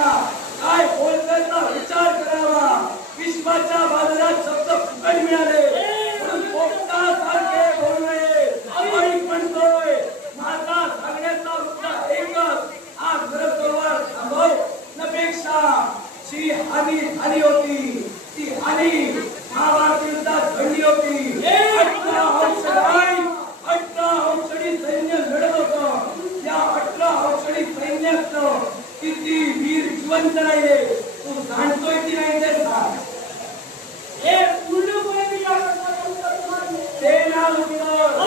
काय बोलण्याचा विचार करावा. विश्वाच्या बाजारात शब्द फुकट मिळाले म्हणून पोपटासारखे बोलू नये. आणि म्हणतोय माझा सांगण्याचा मुद्दा एकच, हा नरसरोवर थांबव नपेक्षा जी हानी झाली होती ती हानी महाभारत युद्धात घडली होती. 18 औषधी सैन्य लढत होतं. या 18 औषधी सैन्यात किती वीर जिवंत राहिले तू जाणतोय की नाही ते सांग. हे पूर्णपणे ते ना उत्तर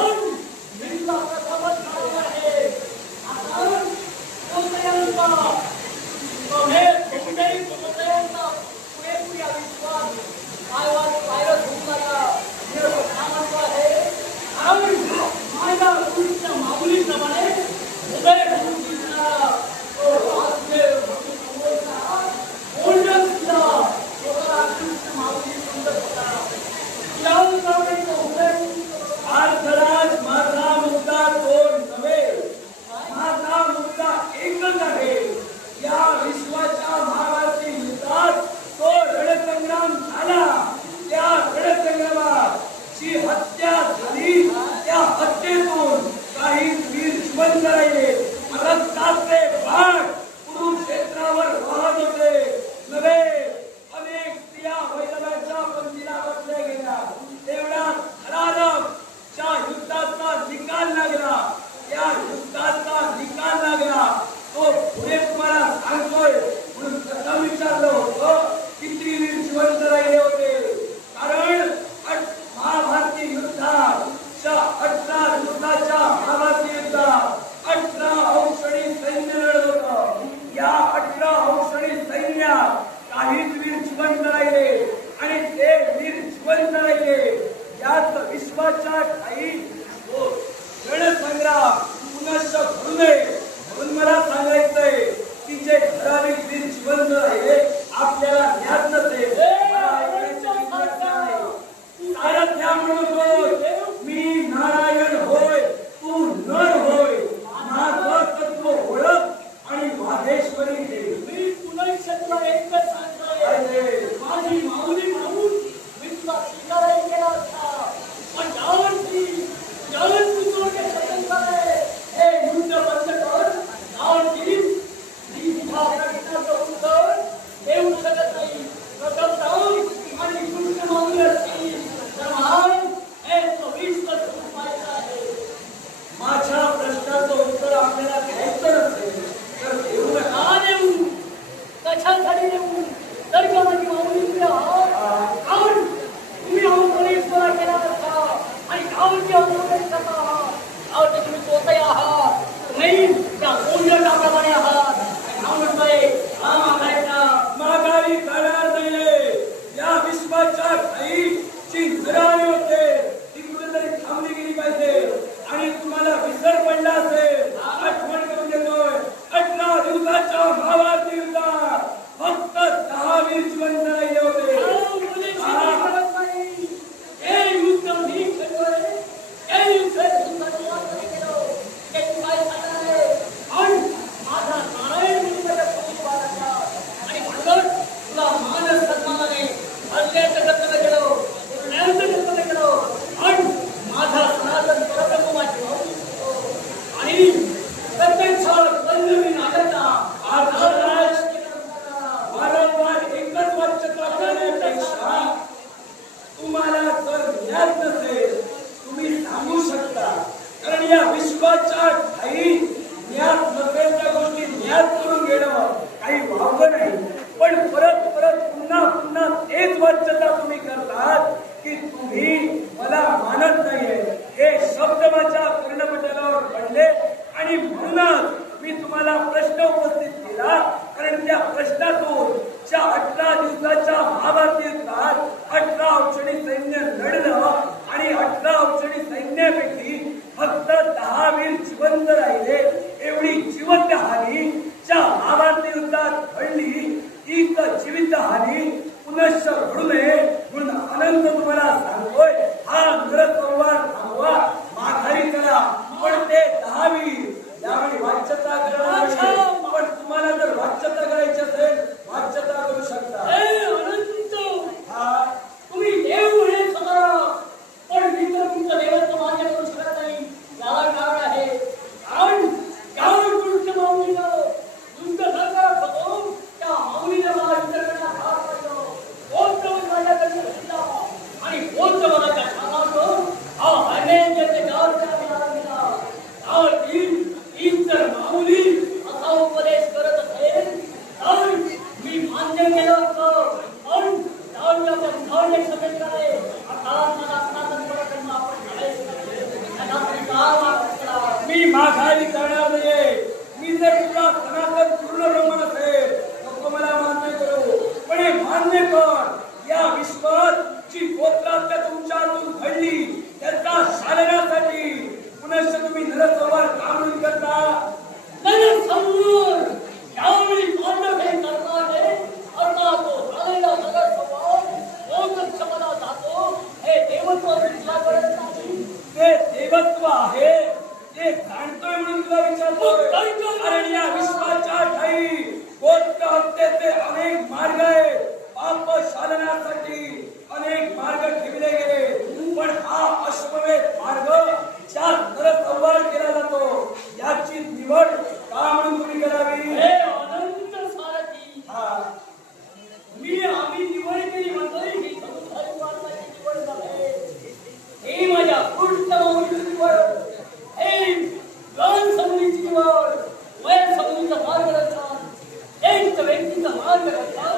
व्यक्तीचा मार्ग करतात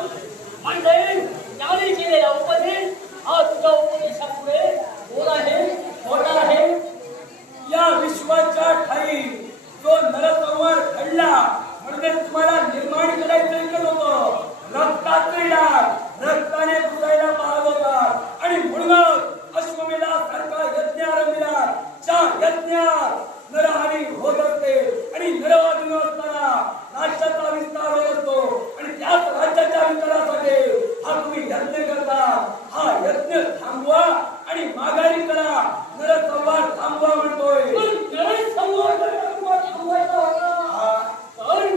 म्हणजे त्याने केलेला उपदेश हा तुझ्या उपदेशापुढे बोल आहे मोठा आहे. या विश्वाच्या ठाई जो नरसंहार घडला म्हणजे तुम्हाला निर्माण करायचं ऐकत होतं. रक्ताचे डाग रक्ताने पुसायला पाहत होता आणि म्हणूनच अश्वमेधा सारखा यज्ञ आरंभिला. ज्या यज्ञात नरहानी होत असते आणि नरवादी असताना राज्याचा विस्तार होत असतो आणि त्याच राज्याच्या विस्तारासाठी हा तुम्ही यज्ञ करता. हा यज्ञ थांबवा आणि माघारी करा. नरसंहार थांबवा म्हणतोय. नरसंहार थांबवायचा होता पण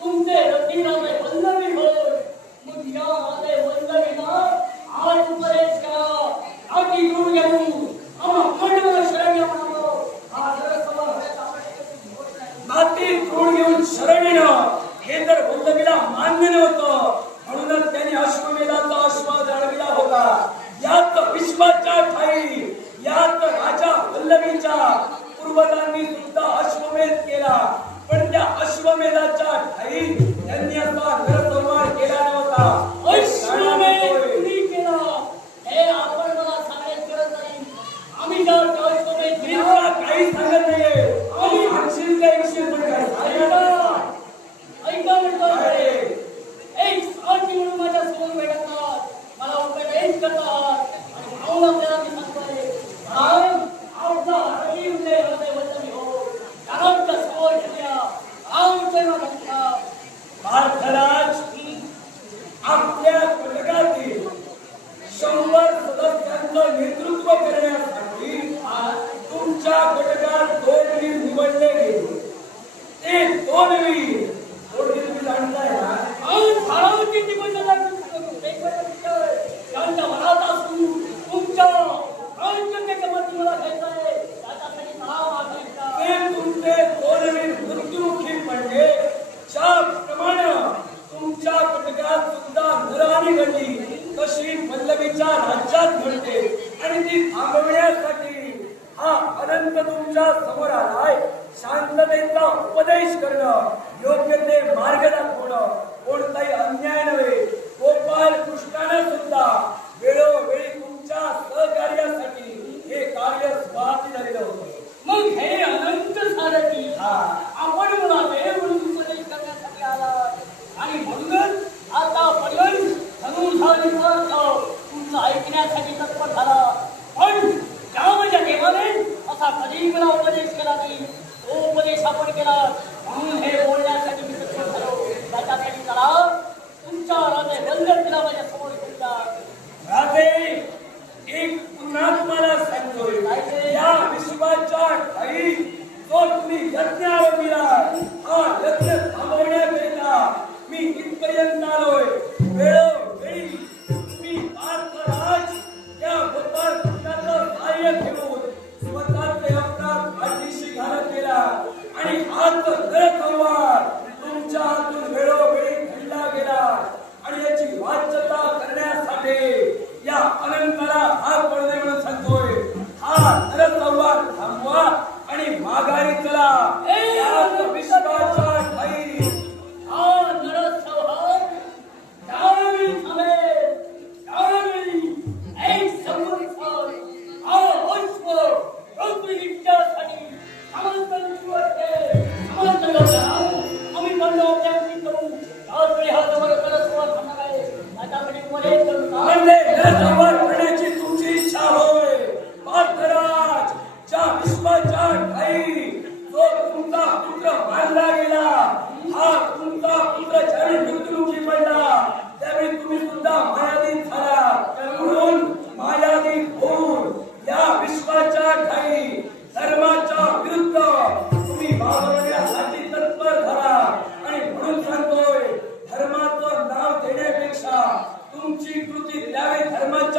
तुमचे रतीनामे वल्लभी होय. मग या माझे वल्लभीना आज उपदेश करा. आधी दूर घेऊन आम्हा खंडवर शरण्य म्हणावं. हा नरसंहार व्हायचा माती तोड घेऊन शरण येणं हे तर वल्लभीला मान्य नव्हतं. म्हणूनच त्यांनी अश्वमेधाचा आश्वाद अडविला होता. यात विश्वाच्या ठाई यात राजा वल्लभीच्या पूर्वजांनी सुद्धा अश्वमेध केला. पण त्या अश्वमेधाच्या ठाई त्यांनी असा नरसंहार केला नव्हता. अश्वमेध कुणी केला हे आपण मला सांगायची गरज नाही. आम्ही जर अश्वमेध मी तुला काही सांगत नाहीये. आम्ही म्हणशील त्या विषयी पण काही सांगणार ऐका म्हणतोय नाही. एक सारखी म्हणून माझ्या समोर भेटतात मला उपदेश करतात आणि म्हणून आपल्याला मी सांगतोय आपला हरिवले हृदय वल्लभी हो. रामच्या समोर घेतल्या रामसेवा घातला. महाराज आपल्या घटकातील 100 सदस्यांचं नेतृत्व करण्यासाठी तुमच्या घटकात 2 वीर निवडले गेले. ते 2 वीर तुम्ही जाणताय ना. धारावती निबंधना त्यांच्या मनात असून तुमच्या राज्याच्या वरती मला घ्यायचं आहे त्याच्यासाठी तलाव मागायचा. ते तुमचे 2 वीर मृत्युमुखी पडले. ज्याप्रमाणे तुमच्या घटकात सुद्धा नरहानी घडली तशी वल्लभीच्या राज्यात घडते आणि ती थांबवण्यासाठी हा अनंत तुमच्या समोर आलाय. शांततेचा उपदेश करणं योग्य ते मार्ग दाखवणं कोणताही अन्याय नव्हे. गोपाल कृष्णानं सुद्धा वेळोवेळी तुमच्या सहकार्यासाठी हे कार्य स्वाती झालेलं होतं. मग हे अनंत सारथी आपण मला वेळ म्हणून उपदेश करण्यासाठी आला आणि म्हणूनच आतापर्यंत तुमचं ऐकण्यासाठी तत्पर झाला. पण त्या देवाने असा कधीही मला उपदेश केला नाही. तो उपदेश आपण केला म्हणून हे बोलण्यासाठी मी तत्पर झालो. त्याच्यासाठी चला तुमच्या राजे वल्लभीला माझ्या समोर घेऊन जा. राजे एक पुन्हा तुम्हाला सांगतोय. या विश्वाच्या ठाई जो तुम्ही यज्ञ आरंभिला हा यज्ञ थांबवण्याकरिता मी इथपर्यंत आलोय. वेळोवेळी तुम्ही पार्थराज या गोपाळ कृष्णाचं कार्य घेऊन स्वतःचे अपराध पाठीशी घालत गेला आणि आज नरसंहार तुमच्या हातून वेळोवेळी घडला गेला आणि याची वाच्यता करण्यासाठी या अनंताला भाग पडणे म्हणून सांगतोय. हा नरसंहार थांबवा आणि माघारी चला. यात विश्वाच्या ठाई हा नरसंहार त्यावेळी थांबेल. त्यावेळी एक संवत्सर हा अश्व पृथ्वीच्यासाठी समंतन सुरू असते. समंतन आम्ही बंद अभ्यासी करू. त्यावेळी हा जवळ नरसंहार थांबणार आहे. त्याच्यासाठी उपदेश करू का? म्हणजे नरसंहार करण्याची तुमची इच्छा होय. पार्थराज ज्या विश्वाच्या ठाई जो तुमचा पुत्र मारला गेला हा तुमचा पुत्र ज्यावेळी मृत्युमुखी पडला त्यावेळी तुम्ही सुद्धा मायादीत झाला. म्हणून मायादीत होऊन या विश्वाच्या ठाई धर्माच्या विरुद्ध तुम्ही वावरण्यासाठी तत्पर झाला आणि म्हणून सांगतोय धर्माचं नाव देण्यापेक्षा तुमची कृती द्यावी धर्माची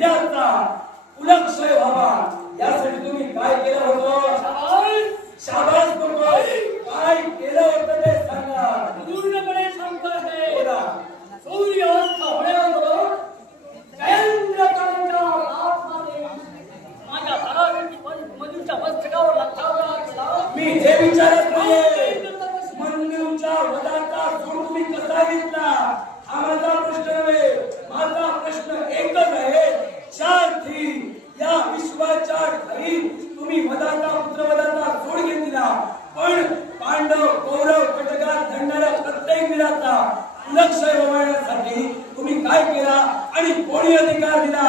वीराचा कुलक्षय व्हावा यासाठी तुम्ही काय केलं होतं? शाबास नको, काय केलं होतं ते सांगा. पूर्णपणे सांगतोय. बोला. सूर्यास्त होण्याबरोबर चंद्रकांतच्या आतमध्ये माझ्या घरावरती मधूच्या मस्तकावर लक्षावर केला. मी हे विचारत नाहीये मंदिरच्या वदाचा सूड तुम्ही कसा घेतला हा माझा प्रश्न नव्हे. माझा प्रश्न एकच आहे, चारथी या विश्वाच्या ठाई तुम्ही वदाचा पुत्र वदाचा सूड घेतला, पण पांडव कौरव कटका धरणाऱ्या प्रत्येक वीराचा कुलक्षय होण्यासाठी तुम्ही काय केला आणि कोणी अधिकार दिला?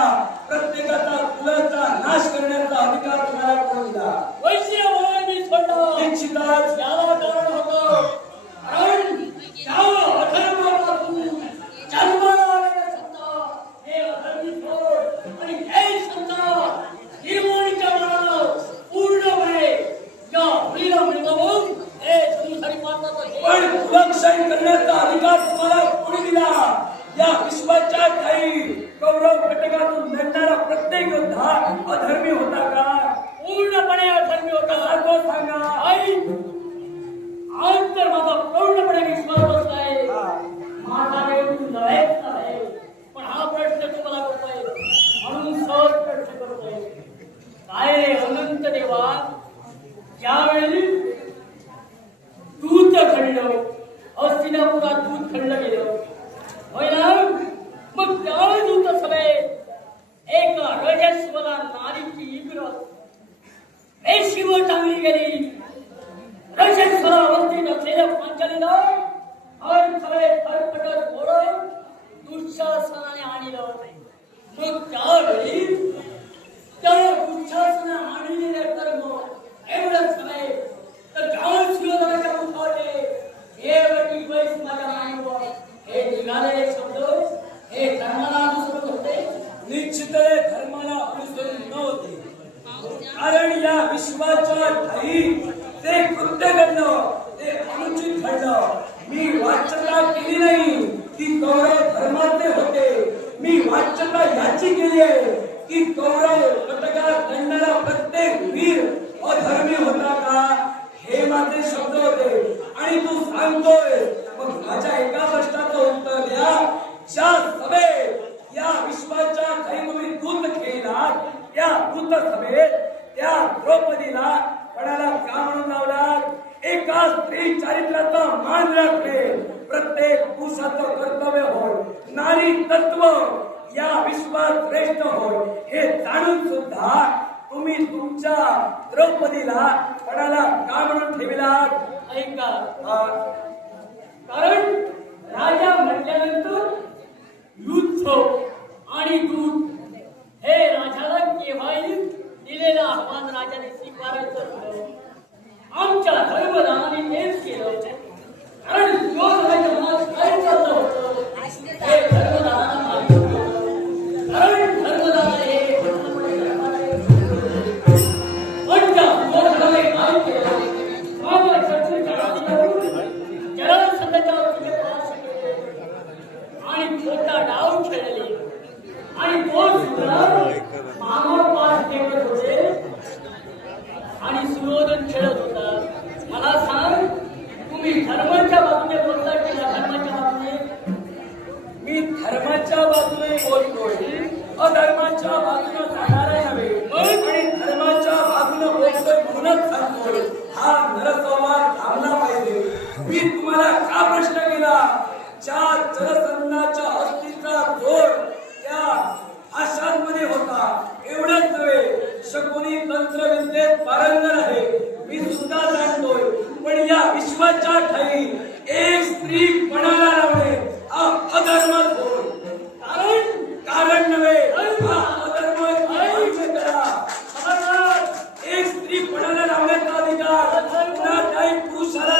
प्रत्येकाचा कुलाचा नाश करण्याचा अधिकार तुम्हाला कोण दिला? वैश्य म्हणून मी सोडलं. निश्चितच याला कारण होतं, कारण त्या अधर्मापासून जन्माला आलेल्या सत्ता हे अधर्मी सोड आणि हे सत्ता निर्मोहीच्या मनानं पूर्णपणे या मुलीला मिळवून हे संसारी मारतात. पण कुलक्षय करण्याचा अधिकार तुम्हाला कोणी दिला? या विश्वाच्या ठाई कौरव कटकातून लढणारा प्रत्येक योद्धा अधर्मी होता का? पूर्णपणे अधर्मी होता. तो सांगा. आई आज तर माझा पूर्णपणे विश्वास बसलाय. माझा देव नव्हेच आहे, पण हा प्रश्न तुम्हाला करतोय म्हणून सहज प्रश्न करतोय. काय रे अनंत देवा, ज्यावेळी दूध खणलं, हस्तिनापुरात दूध खणलं गेलं होय ना, मग त्या दूत सभेत एका रजस्वला नारीची इग्रत शिव चांगली गेली. रजस्वलावरती नसलेल्या पांचालीला हर सगळे खरपटत ओढून दुःशासनाने आणलं. मग त्यावेळी त्या दुःशासना आणलेल्या कर्म एवढंच नव्हे तर ज्या शिवराच्या मुखाने एवढी वैस माझ्या मानवर हे निघालेले शब्द हे धर्माला अनुसरून होते. निश्चित धर्माला अनुसरून नव्हते, कारण या विश्वाच्या ठाई ते कृत्य घडलं, ते अनुचित घडलं. मी वाच्यता केली नाही की कौरव धर्माचे होते, मी वाच्यता याची केली आहे की कौरव कटका लढणारा प्रत्येक वीर अधर्मी होता का, हे माझे शब्द होते. आणि तू सांगतोय, मग माझ्या एका प्रश्नाचं उत्तर द्या. ज्या सभेत या विश्वाच्या ठाई तुम्ही दूत खेळलात, त्या दूत सभेत त्या द्रौपदीला पणाला का म्हणून लावलात? एका स्त्री चारित्र्याचा मान राखणे प्रत्येक पुरुषाचं कर्तव्य होय. नारी तत्व या विश्वात श्रेष्ठ होय हे जाणून सुद्धा तुम्ही तुमच्या द्रौपदीला पणाला का म्हणून ठेवलात? ऐका, कारण राजा म्हटल्यानंतर युद्ध आणि दूध हे राजाला केव्हाही दिलेलं आव्हान राजाने स्वीकारायचं. आमच्या धर्मदानाने तेच केलं, कारण दुर्योधनाच्या मनात काय चाललं होतं हे धर्मदानाला माहिती होतं. कारण धर्मदान हे पण त्या दुर्योधनाने काय केलं? माझ्या शत्रूच्या राज्यावरून जरासंधाच्या प्रवास केले आणि छोटा डाव खेळले आणि तो सुद्धा मामा पास खेळत होते आणि सुयोधन खेळत होता. मला सांग, तुम्ही धर्माच्या बाजूने बोलता की अधर्माच्या बाजूने? मी धर्माच्या बाजूने बोलतोय, अधर्माच्या बाजूने जाणारा नव्हे. आणि धर्माच्या बाजूने बोलतोय म्हणूनच सांगतोय, हा नरसंवाद थांबला पाहिजे. मी तुम्हाला का प्रश्न केला? ज्या जरसंधाच्या अस्थिचा जोर त्या भाषांमध्ये होता, एवढंच नव्हे, शकुनी तंत्रविद्येत पारंगत आहे, मी सुद्धा जाणतोय. पण या विश्वाच्या ठाई एक स्त्री पणाला लावणे हा अधर्मच होय. कारण नव्हे, हा अधर्म करा. एक स्त्री पणाला लावण्याचा अधिकार पुन्हा काही पुरुषाला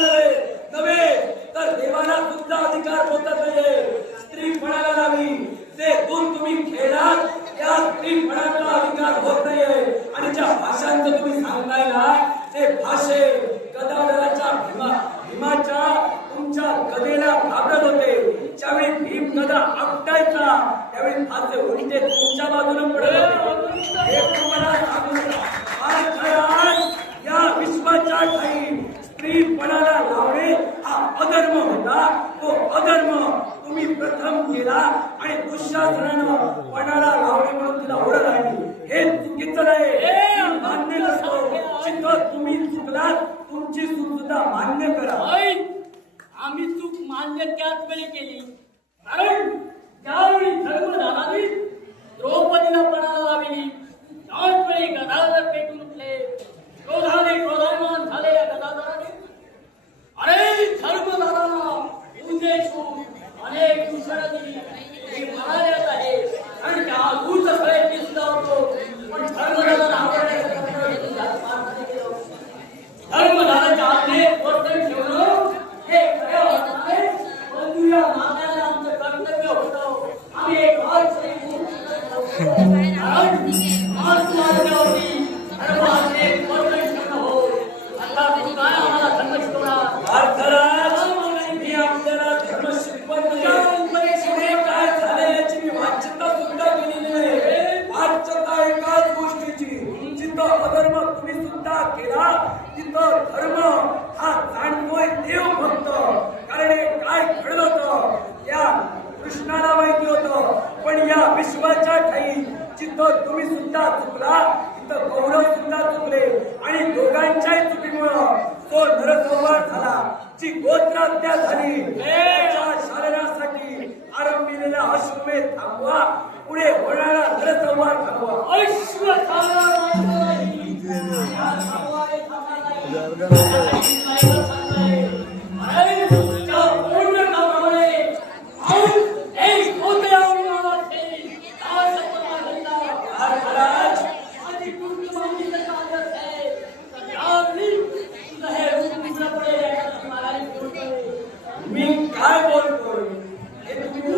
नव्हे तर देवाला सुद्धा अधिकार होता नाहीये. स्त्री पणाला लावी, ते दूध तुम्ही खेळात, त्या स्त्रीपणाचा अधिकार होत नाहीये. आणि ज्या भाषांचं तुम्ही सांगताय ना, ते भाषे गदाधराच्या भीमाच्या तुमच्या गदेला घाबरत होते. ज्यावेळी भीम गदा आपटायचा त्यावेळी भाषे उलटे तुमच्या बाजूने पडत केला आणि दुःशासनानं पणाला लावणे म्हणून तिला ओढ लागली. हे चुकीचं नाही, मान्य करतो. जिथं तुम्ही चुकलात तुमची चूक सुद्धा मान्य करा. आम्ही चूक मान्य त्याच वेळी केली, कारण ज्यावेळी धर्मदानाने द्रौपदीला पणाला लावली त्याच वेळी गदाधर पेटून उठले. क्रोधाने क्रोधायमान झाले या गदाधराने. अरे धर्मदानाला उद्देशून अनेक दुष्टांनी म्हणाले आहे आणि त्या अद्भुत फळे सुद्धा होतो. पण धर्मदानाला आवडण्याचं धर्मदानाच्या आज्ञेत वर्तन ठेवणं हे खरं वाटतंय. परंतु या नात्याला आमचं कर्तव्य होतं. आम्ही एक भाग मी आपल्याला धर्म शिकवत नाही. पुढे काय झालं याची मी वाच्यता सुद्धा केलेली नाही. वाच्यता एकाच गोष्टीची, जिथं अधर्म तुम्ही सुद्धा केला तिथं धर्म हा जाणतोय देव भक्त. कारण हे काय घडलं होतं या कृष्णाला माहिती होतं. पण या विश्वाच्या ठाई जिथं तुम्ही सुद्धा चुकला तिथं कौरव सुद्धा चुकले आणि दोघांच्याही चुकीमुळं तो नरसंहार झाला. जी गोत्रहत्या झाली त्याच्या शालनासाठी आरंभिलेला अश्वमेध थांबवा, पुढे होणारा नरसंहार थांबवा. मी काय बोलतोय हे तुम्ही तू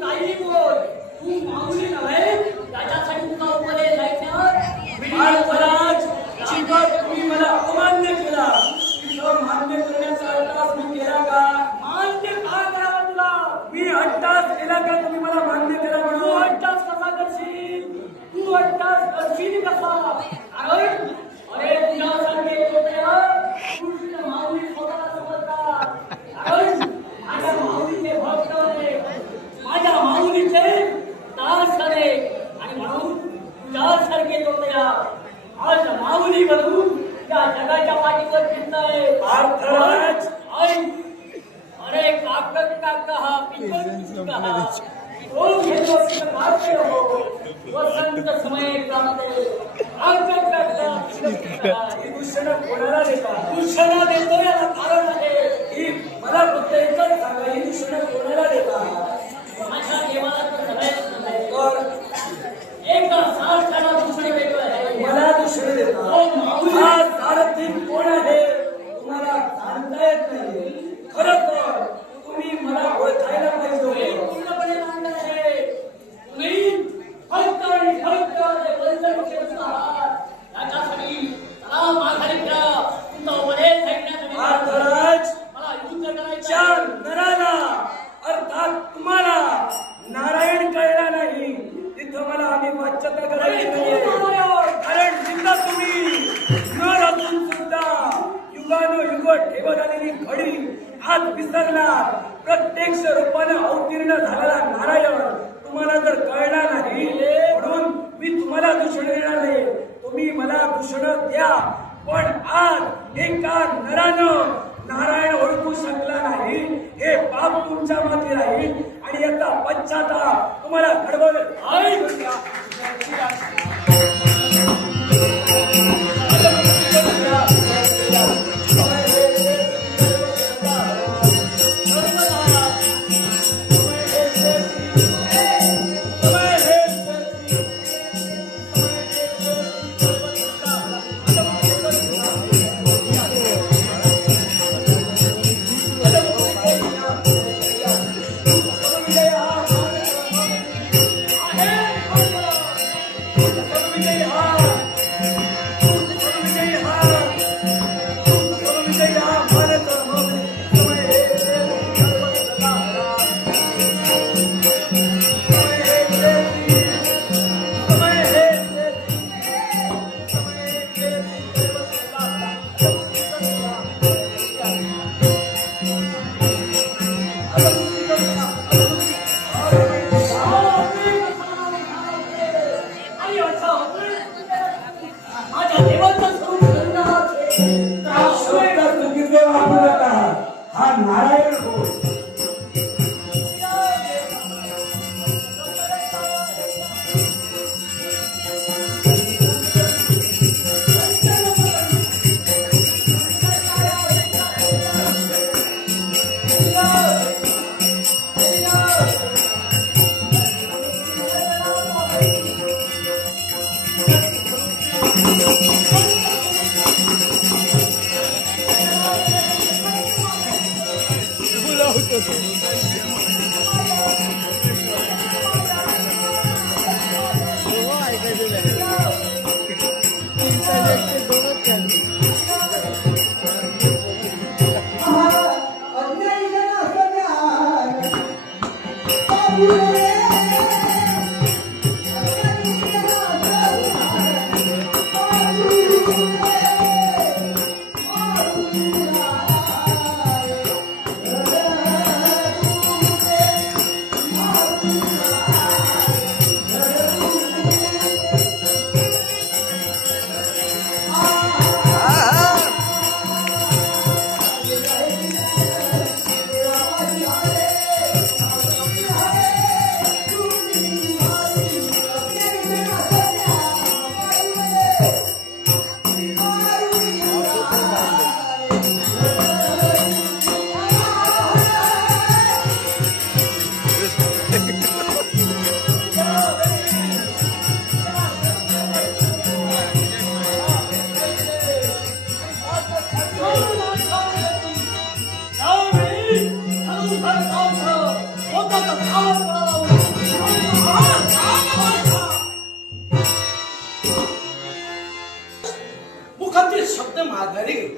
काही बोल. तू माऊली नव्हे त्याच्यासाठी तुला उपदेश महाराज तुम्ही मला अमान्य केला. तिथं मान्य करण्याचा अट्टास मी केला का? मान्य का करावा तुला? मी अट्टास केला का तुम्ही मला मान्य केला तू म्हणून? अट्टास कसा करशील? तू अट्टास करशील कसा? कारण अरे तुझ्यासारखे लोकं कृष्ण माऊली स्वतःला समजतात. कारण माझ्या माऊलीचे भक्त होते, माझ्या माऊलीचे दास झाले आणि म्हणून तुझ्यासारखे लोक आज माऊली बनून या जगाच्या पाठीवर फिरताय. पार्थराज अरे काकत काका हा पितळ हा रोज घेतो भारतीय हो वसंत समय क्रांती काकत काका ही दूषणं कोणाला देता? दूषणा देतो याला कारण आहे. ही मला फक्त एकच सांगा, ही दूषणं कोणाला देता? माझ्या देवाला तर सगळ्याच नाही. तर एका सारख्याला दूषण वेगळं आहे. मला दूषण देता. हा सारथी कोण आहे तुम्हाला जाणता येत नाही. खरं तर तुम्ही मला ओळखायला पाहिजे. पूर्णपणे मान्य आहे. तुम्ही फक्त आणि फक्त बंधन केलं आहात. त्याच्यासाठी चला माघारी घ्या. तुमचा उपदेश ऐकण्यासाठी महाराज मला युद्ध करायचं ज्या आहे. नराला अर्थात तुम्हाला नारायण कळला नाही तिथं मला आम्ही वाच्यता करायची नाहीये. कारण जिथं तुम्ही नर असून सुद्धा युगानुयुग ठेवत आलेली घडी आज विसरला. प्रत्यक्ष रूपानं अवतीर्ण झालेला नारायण तुम्हाला जर कळला नाही म्हणून मी तुम्हाला दूषण देणार नाही. तुम्ही मला दूषण द्या, पण आज एका नरानं नारायण ओळखू शकला नाही हे पाप तुमच्या मागे राहील आणि याचा पश्चाताप तुम्हाला घडवलं. मुखातील शब्द माघारी